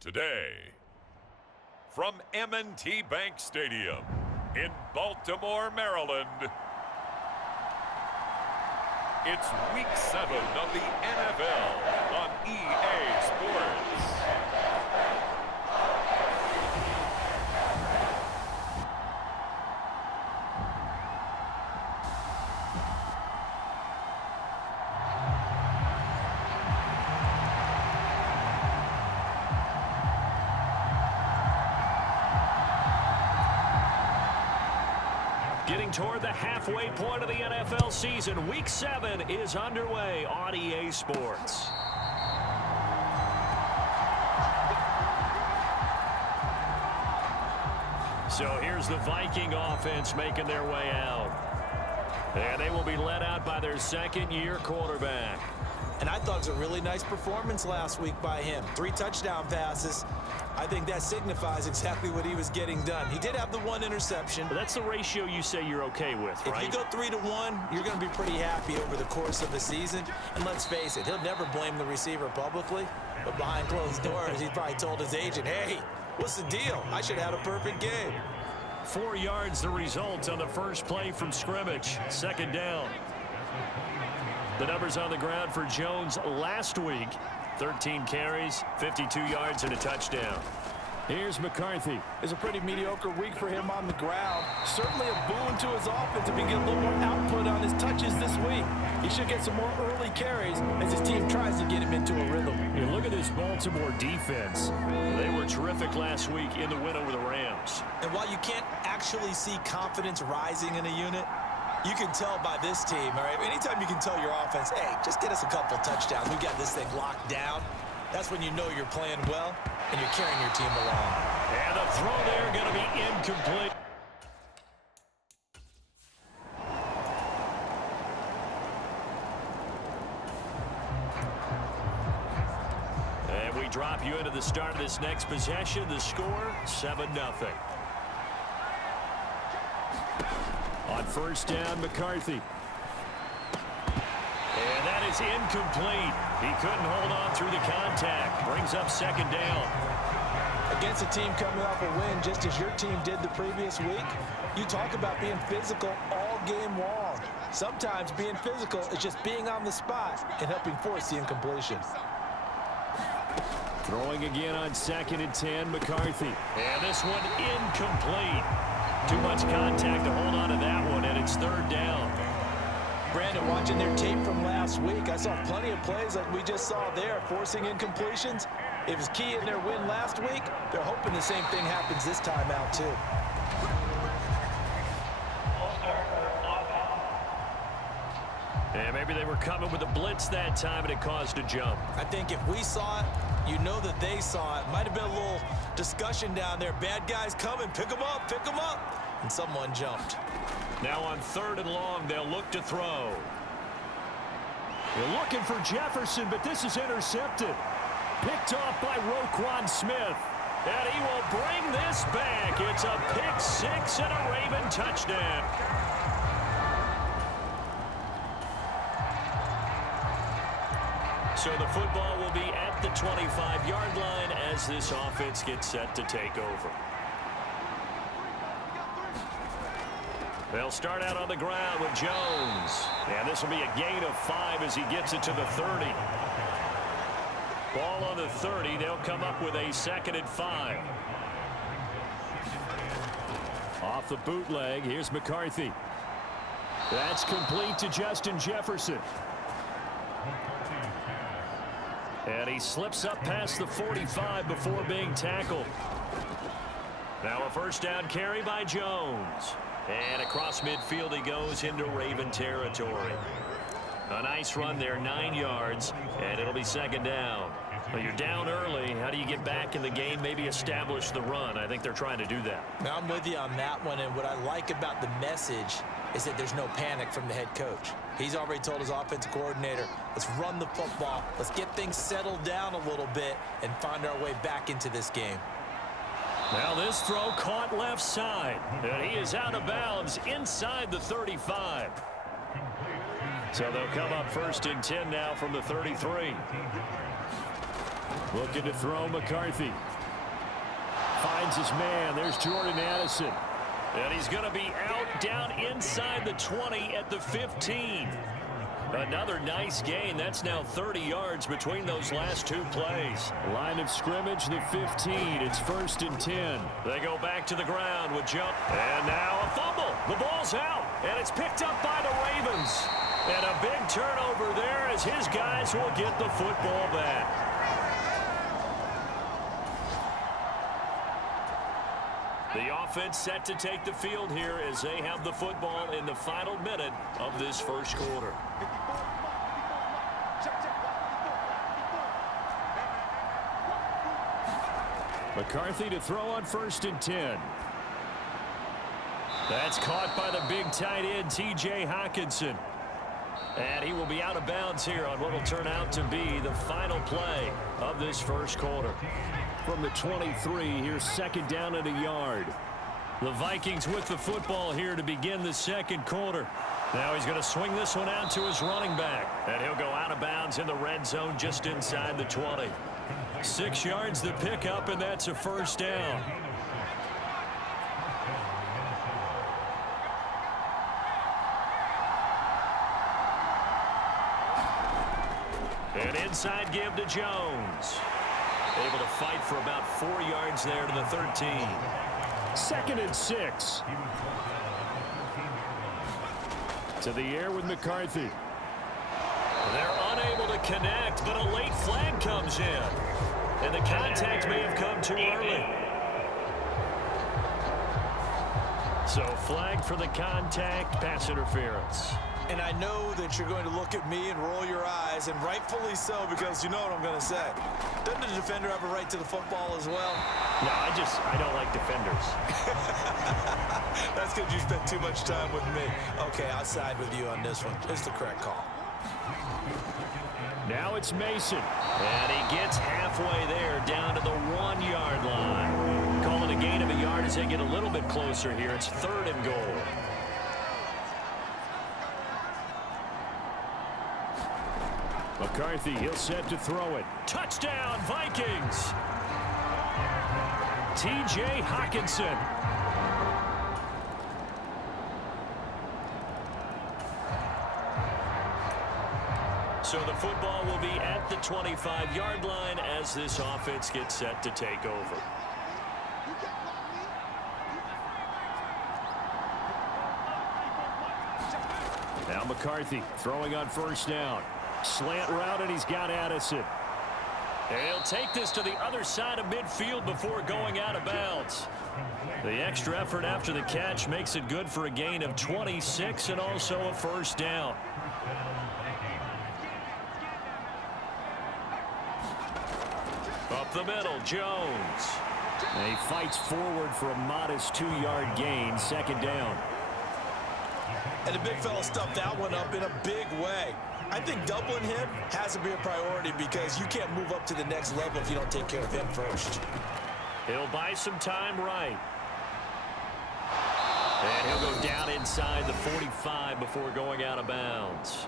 Today, from M&T Bank Stadium in Baltimore, Maryland, it's Week 7 of the NFL on EA Sports. Getting toward the halfway point of the NFL season, Week 7 is underway on EA Sports. So here's the Viking offense making their way out. And they will be led out by their second-year quarterback. And I thought it was a really nice performance last week by him. 3 touchdown passes. I think that signifies exactly what he was getting done. He did have the 1 interception. But that's the ratio you say you're okay with, right? If you go 3-to-1, you're going to be pretty happy over the course of the season. And let's face it, he'll never blame the receiver publicly. But behind closed doors, he probably told his agent, hey, what's the deal? I should have had a perfect game. 4 yards the result on the first play from scrimmage. Second down. The numbers on the ground for Jones last week. 13 carries, 52 yards, and a touchdown. Here's McCarthy. It's a pretty mediocre week for him on the ground. Certainly a boon to his offense if he can get a little more output on his touches this week. He should get some more early carries as his team tries to get him into a rhythm. You look at this Baltimore defense. They were terrific last week in the win over the Rams. And while you can't actually see confidence rising in a unit, you can tell by this team, all right? Anytime you can tell your offense, hey, just get us a couple touchdowns. We got this thing locked down. That's when you know you're playing well and you're carrying your team along. And the throw there going to be incomplete. And we drop you into the start of this next possession. The score, 7-0. On first down, McCarthy. And that is incomplete. He couldn't hold on through the contact. Brings up second down. Against a team coming off a win, just as your team did the previous week, you talk about being physical all game long. Sometimes being physical is just being on the spot and helping force the incompletion. Throwing again on 2nd and 10, McCarthy. And this one incomplete. Too much contact to hold on to that one, and it's third down. Brandon, watching their tape from last week, I saw plenty of plays like we just saw there, forcing incompletions. It was key in their win last week. They're hoping the same thing happens this time out, too. And maybe they were coming with a blitz that time, and it caused a jump. I think if we saw it, you know that they saw it. Might have been a little discussion down there. Bad guys coming. Pick them up. Pick them up. And someone jumped. Now on 3rd and long, they'll look to throw. They're looking for Jefferson, but this is intercepted. Picked off by Roquan Smith. And he will bring this back. It's a pick 6 and a Raven touchdown. So the football will be at the 25-yard line as this offense gets set to take over. They'll start out on the ground with Jones. And this will be a gain of 5 as he gets it to the 30. Ball on the 30. They'll come up with a 2nd and 5. Off the bootleg, here's McCarthy. That's complete to Justin Jefferson. And he slips up past the 45 before being tackled. Now a first down carry by Jones. And across midfield he goes into Raven territory. A nice run there, 9 yards, and it'll be 2nd down. Well, you're down early. How do you get back in the game, maybe establish the run? I think they're trying to do that. Now, I'm with you on that one, and what I like about the message is that there's no panic from the head coach. He's already told his offensive coordinator, let's run the football, let's get things settled down a little bit and find our way back into this game. Now this throw caught left side, and he is out of bounds inside the 35. So they'll come up 1st and 10 now from the 33. Looking to throw McCarthy. Finds his man. There's Jordan Addison. And he's going to be out down inside the 20 at the 15. Another nice gain. That's now 30 yards between those last two plays. Line of scrimmage, the 15. It's 1st and 10. They go back to the ground with jump. And now a fumble. The ball's out. And it's picked up by the Ravens. And a big turnover there as his guys will get the football back. The offense set to take the field here as they have the football in the final minute of this first quarter. McCarthy to throw on 1st and 10. That's caught by the big tight end, T.J. Hockenson. And he will be out of bounds here on what will turn out to be the final play of this first quarter. From the 23, here's 2nd down and a yard. The Vikings with the football here to begin the second quarter. Now he's going to swing this one out to his running back. And he'll go out of bounds in the red zone just inside the 20. 6 yards the pickup, and that's a 1st down. An inside give to Jones. Able to fight for about 4 yards there to the 13. 2nd and 6. To the air with McCarthy. They're unable to connect, but a late flag comes in. And the contact may have come too early. So flag for the contact, pass interference. And I know that you're going to look at me and roll your eyes, and rightfully so, because you know what I'm going to say. Doesn't the defender have a right to the football as well? No, I don't like defenders. That's because you spent too much time with me. Okay, I'll side with you on this one. It's the correct call. Now it's Mason. And he gets halfway there down to the 1 yard line. Calling a gain of a yard as they get a little bit closer here. It's 3rd and goal. McCarthy, he'll set to throw it. Touchdown, Vikings! T.J. Hockenson. So the football will be at the 25-yard line as this offense gets set to take over. Now McCarthy throwing on 1st down. Slant route, and he's got Addison. And he'll take this to the other side of midfield before going out of bounds. The extra effort after the catch makes it good for a gain of 26 and also a 1st down. Up the middle, Jones. And he fights forward for a modest 2-yard gain, 2nd down. And the big fella stuffed that one up in a big way. I think doubling him has to be a priority because you can't move up to the next level if you don't take care of him first. He'll buy some time right. And he'll go down inside the 45 before going out of bounds.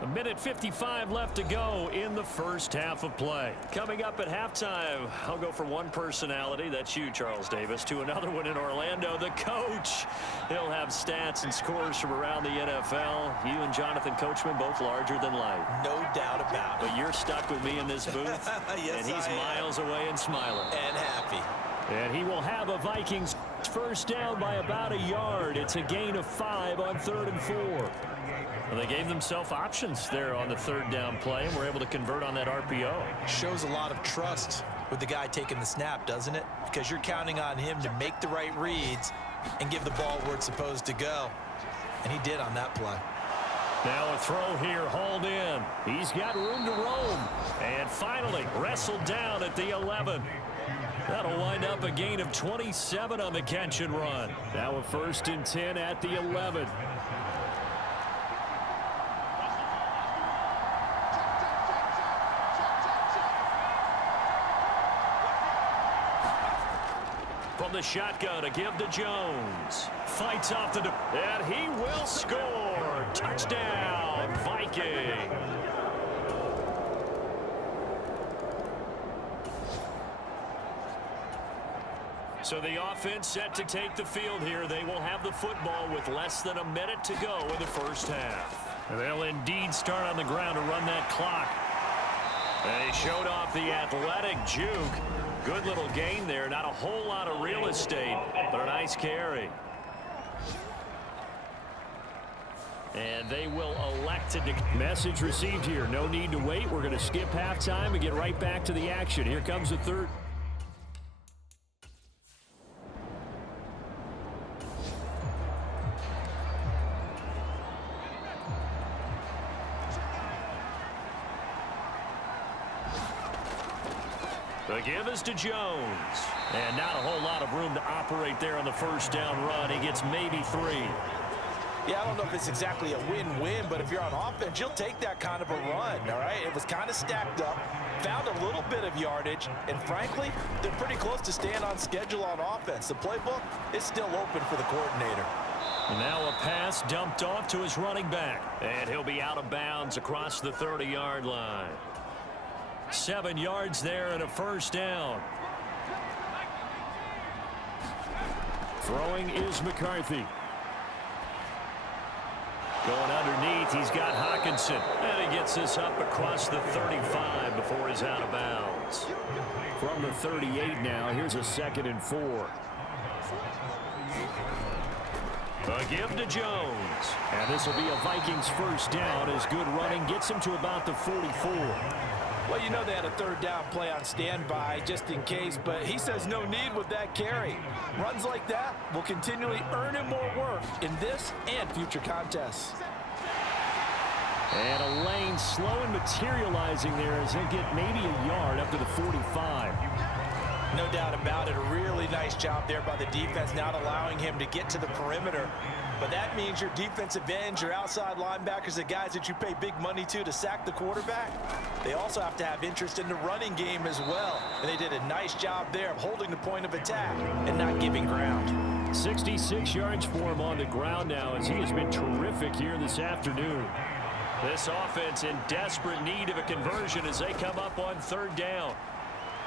1:55 left to go in the first half of play. Coming up at halftime, I'll go from one personality, that's you, Charles Davis, to another one in Orlando, the coach. He'll have stats and scores from around the NFL. You and Jonathan Coachman both larger than life. No doubt about it. But you're stuck with me in this booth, yes, and he's miles away and smiling. And happy. And he will have a Vikings first down by about a yard. It's a gain of 5 on 3rd and 4. Well, they gave themselves options there on the 3rd down play and were able to convert on that RPO. Shows a lot of trust with the guy taking the snap, doesn't it? Because you're counting on him to make the right reads and give the ball where it's supposed to go. And he did on that play. Now a throw here, hauled in. He's got room to roam. And finally wrestled down at the 11. That'll wind up a gain of 27 on the catch and run. Now a 1st and 10 at the 11. From the shotgun, a give to Jones. Fights off the... and he will score. Touchdown, Viking. So the offense set to take the field here. They will have the football with less than a minute to go in the first half. They'll indeed start on the ground to run that clock. They showed off the athletic juke. Good little gain there. Not a whole lot of real estate, but a nice carry. And they will elect to... Message received here. No need to wait. We're going to skip halftime and get right back to the action. Here comes the third. The give is to Jones. And not a whole lot of room to operate there on the first down run. He gets maybe 3. Yeah, I don't know if it's exactly a win-win, but if you're on offense, you'll take that kind of a run, all right? It was kind of stacked up, found a little bit of yardage, and frankly, they're pretty close to staying on schedule on offense. The playbook is still open for the coordinator. And now a pass dumped off to his running back, and he'll be out of bounds across the 30-yard line. 7 yards there and a first down. Throwing is McCarthy. Going underneath, he's got Hawkinson. And he gets this up across the 35 before he's out of bounds. From the 38 now, here's a 2nd and 4. A give to Jones. And this will be a Vikings first down as good running gets him to about the 44. Well, you know they had a 3rd down play on standby just in case, but he says no need with that carry. Runs like that will continually earn him more work in this and future contests. And a lane slow and materializing there as he'll get maybe a yard up to the 45. No doubt about it. A really nice job there by the defense, not allowing him to get to the perimeter. But that means your defensive ends, your outside linebackers, the guys that you pay big money to sack the quarterback, they also have to have interest in the running game as well. And they did a nice job there of holding the point of attack and not giving ground. 66 yards for him on the ground now as he has been terrific here this afternoon. This offense in desperate need of a conversion as they come up on 3rd down.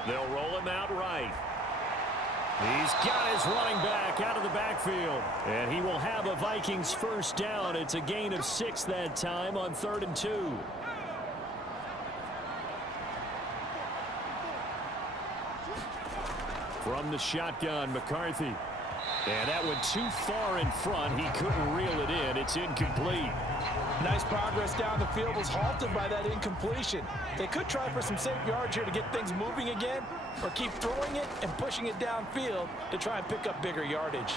They'll roll him out right. He's got his running back out of the backfield. And he will have a Vikings first down. It's a gain of 6 that time on 3rd and 2. From the shotgun, McCarthy. And that went too far in front. He couldn't reel it in. It's incomplete. Nice progress down the field was halted by that incompletion. They could try for some safe yards here to get things moving again, or keep throwing it and pushing it downfield to try and pick up bigger yardage.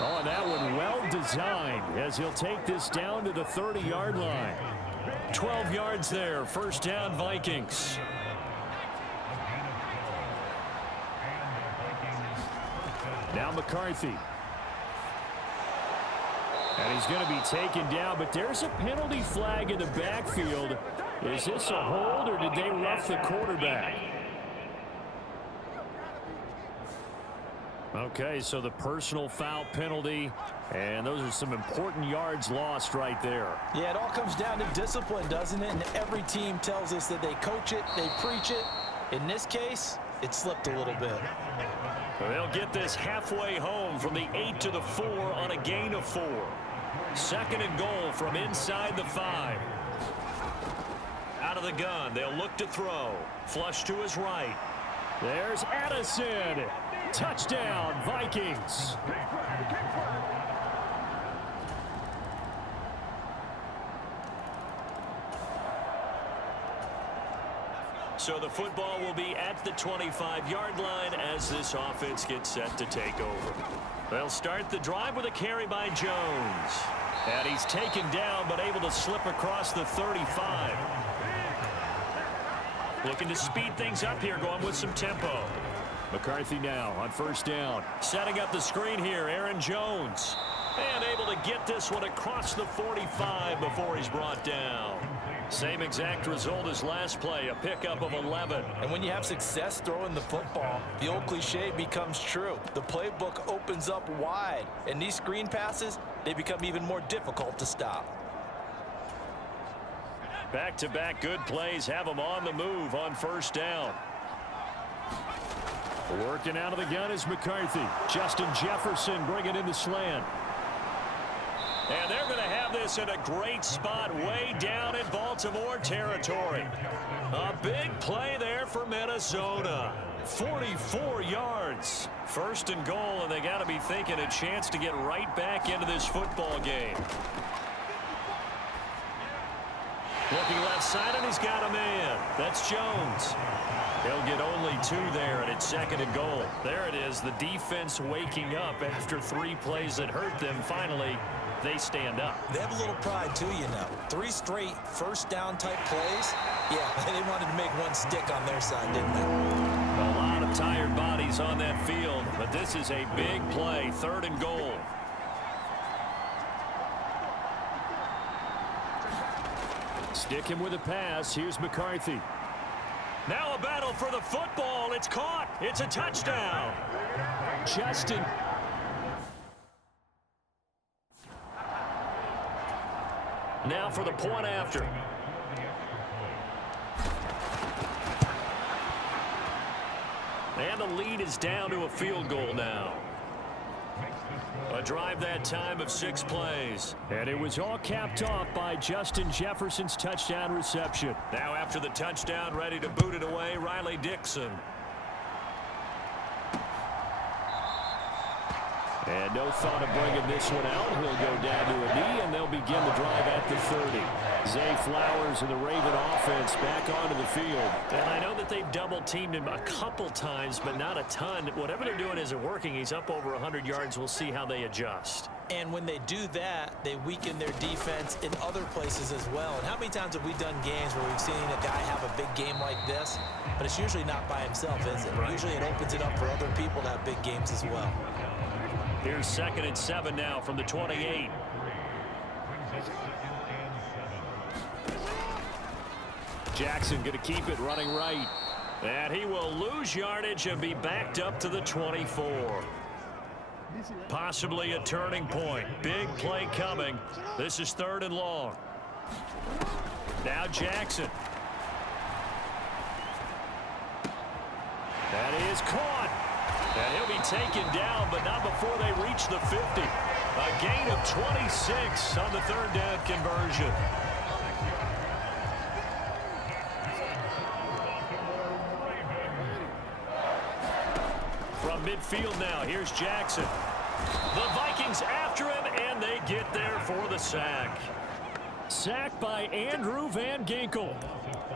Oh, and that one well designed as he'll take this down to the 30-yard line. 12 yards there. First down, Vikings. Now McCarthy. And he's going to be taken down, but there's a penalty flag in the backfield. Is this a hold, or did they rough the quarterback? Okay, so the personal foul penalty, and those are some important yards lost right there. Yeah, it all comes down to discipline, doesn't it? And every team tells us that they coach it, they preach it. In this case, it slipped a little bit. They'll get this halfway home from the 8 to the 4 on a gain of 4. 2nd and goal from inside the 5. Out of the gun, they'll look to throw. Flush to his right. There's Addison. Touchdown, Vikings. So the football will be at the 25-yard line as this offense gets set to take over. They'll start the drive with a carry by Jones. And he's taken down but able to slip across the 35. Looking to speed things up here, going with some tempo. McCarthy now on first down. Setting up the screen here, Aaron Jones. And able to get this one across the 45 before he's brought down. Same exact result as last play, a pickup of 11. And when you have success throwing the football, the old cliche becomes true. The playbook opens up wide, and these screen passes, they become even more difficult to stop. Back-to-back good plays have them on the move on first down. Working out of the gun is McCarthy. Justin Jefferson bringing in the slant. And they're going to have this in a great spot way down in Baltimore territory. A big play there for Minnesota. 44 yards. First and goal, and they got to be thinking a chance to get right back into this football game. Looking left side, and he's got a man. That's Jones. He'll get only 2 there, and it's second and goal. There it is, the defense waking up after 3 plays that hurt them. Finally, they stand up. They have a little pride, too, you know. 3 straight first down type plays. Yeah, they wanted to make one stick on their side, didn't they? A lot of tired bodies on that field, but this is a big play, third and goal. Stick him with a pass. Here's McCarthy. Now a battle for the football. It's caught. It's a touchdown. Justin. Now for the point after. And the lead is down to a field goal now. A drive that time of 6 plays. And it was all capped off by Justin Jefferson's touchdown reception. Now after the touchdown, ready to boot it away, Riley Dixon. And no thought of bringing this one out. He'll go down to a knee, and they'll begin the drive at the 30. Zay Flowers and the Raven offense back onto the field. And I know that they've double-teamed him a couple times, but not a ton. Whatever they're doing isn't working. He's up over 100 yards. We'll see how they adjust. And when they do that, they weaken their defense in other places as well. And how many times have we done games where we've seen a guy have a big game like this? But it's usually not by himself, is it? Right. Usually it opens it up for other people to have big games as well. Here's 2nd and 7 now from the 28. Jackson going to keep it running right. And he will lose yardage and be backed up to the 24. Possibly a turning point. Big play coming. This is 3rd and long. Now Jackson. That is caught. And he'll be taken down, but not before they reach the 50. A gain of 26 on the 3rd down conversion. From midfield now, here's Jackson. The Vikings after him, and they get there for the sack. Sacked by Andrew Van Ginkel.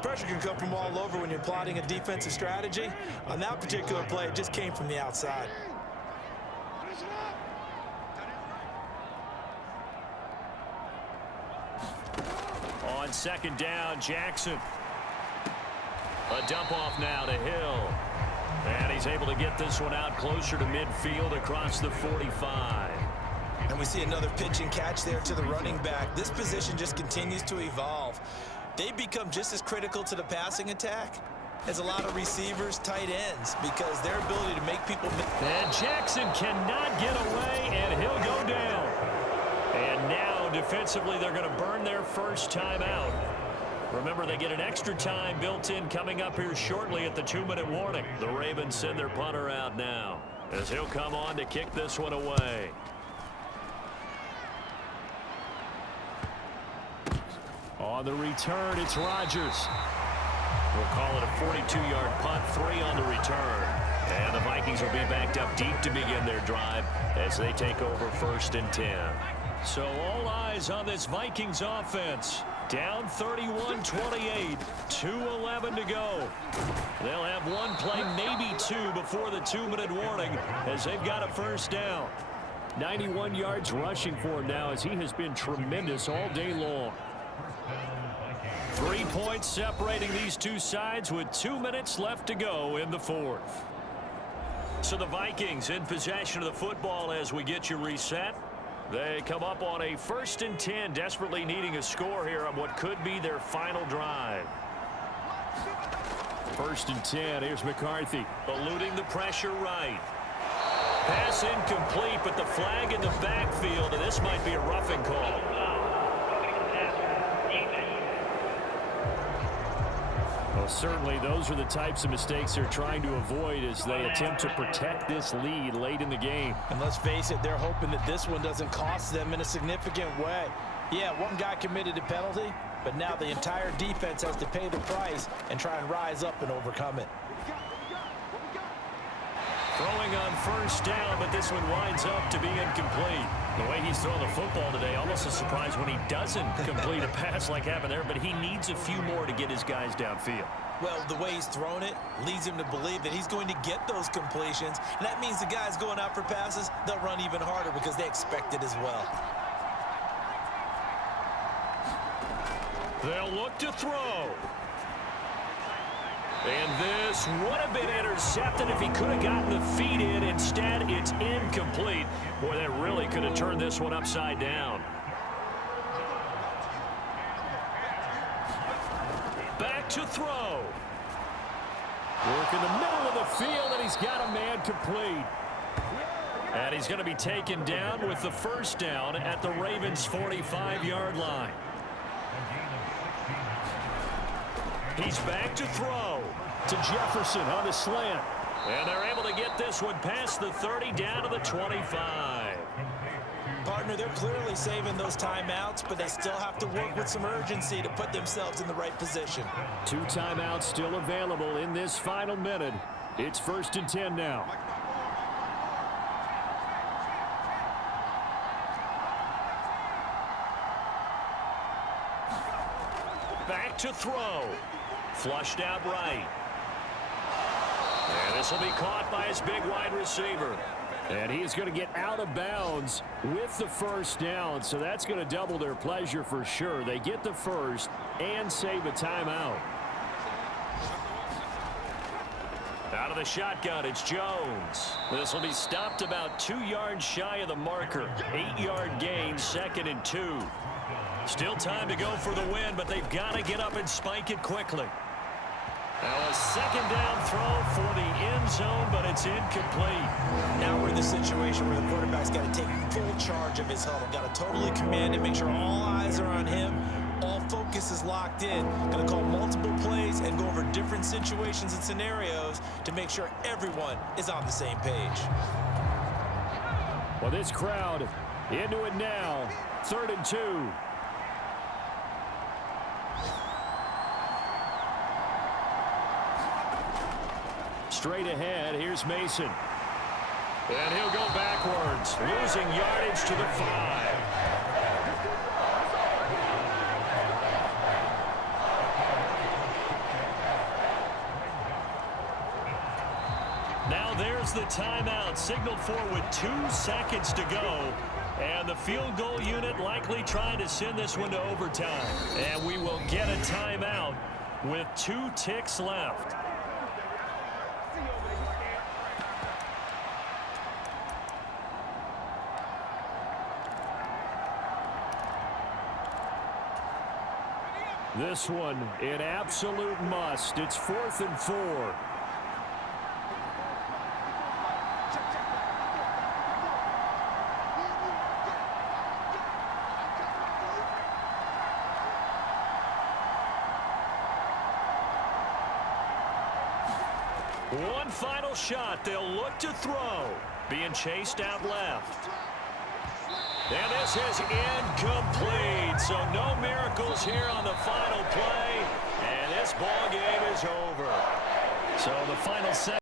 Pressure can come from all over when you're plotting a defensive strategy. On that particular play, it just came from the outside. On 2nd down, Jackson. A dump off now to Hill. And he's able to get this one out closer to midfield across the 45. And we see another pitch and catch there to the running back. This position just continues to evolve. They become just as critical to the passing attack as a lot of receivers, tight ends, because their ability to make people... And Jackson cannot get away, and he'll go down. And now, defensively, they're going to burn their first time out. Remember, they get an extra time built in coming up here shortly at the 2-minute warning. The Ravens send their punter out now as he'll come on to kick this one away. On the return, it's Rodgers. We'll call it a 42-yard punt, 3 on the return. And the Vikings will be backed up deep to begin their drive as they take over 1st and 10. So all eyes on this Vikings offense. Down 31-28, 2:11 to go. They'll have one play, maybe 2, before the 2-minute warning as they've got a first down. 91 yards rushing for him now as he has been tremendous all day long. 3 points separating these two sides with 2 minutes left to go in the 4th. So the Vikings in possession of the football as we get you reset. They come up on a 1st and 10, desperately needing a score here on what could be their final drive. 1st and 10, here's McCarthy. Eluding the pressure right. Pass incomplete, but the flag in the backfield, and this might be a roughing call. Well, certainly those are the types of mistakes they're trying to avoid as they attempt to protect this lead late in the game. And let's face it, they're hoping that this one doesn't cost them in a significant way. Yeah, one guy committed a penalty, but now the entire defense has to pay the price and try and rise up and overcome it. Throwing on first down, but this one winds up to be incomplete. The way he's throwing the football today, almost a surprise when he doesn't complete a pass like happened there, but he needs a few more to get his guys downfield. Well, the way he's thrown it leads him to believe that he's going to get those completions, and that means the guys going out for passes, they'll run even harder because they expect it as well. They'll look to throw. And this would have been intercepted if he could have gotten the feet in. Instead, it's incomplete. Boy, that really could have turned this one upside down. Back to throw. Work in the middle of the field, and he's got a man complete. And he's going to be taken down with the first down at the Ravens' 45-yard line. He's back to throw to Jefferson on the slant. And they're able to get this one past the 30 down to the 25. Partner, they're clearly saving those timeouts, but they still have to work with some urgency to put themselves in the right position. 2 timeouts still available in this final minute. It's 1st and 10 now. Back to throw. Flushed out right. And this will be caught by his big wide receiver. And he's going to get out of bounds with the first down. So that's going to double their pleasure for sure. They get the first and save a timeout. Out of the shotgun, it's Jones. This will be stopped about 2 yards shy of the marker. 8-yard gain, 2nd and 2. Still time to go for the win, but they've got to get up and spike it quickly. Now a 2nd down throw for the end zone, but it's incomplete. Now we're in the situation where the quarterback's got to take full charge of his huddle. Got to totally command it, make sure all eyes are on him. All focus is locked in. Going to call multiple plays and go over different situations and scenarios to make sure everyone is on the same page. Well, this crowd into it now. 3rd and 2. Straight ahead, here's Mason. And he'll go backwards, losing yardage to the 5. Now there's the timeout, signaled for with 2 seconds to go. And the field goal unit likely trying to send this one to overtime. And we will get a timeout with 2 ticks left. This one, an absolute must. It's 4th and 4. One final shot. They'll look to throw. Being chased out left. And this is incomplete. So no miracles here on the final play. And this ball game is over. So the final set.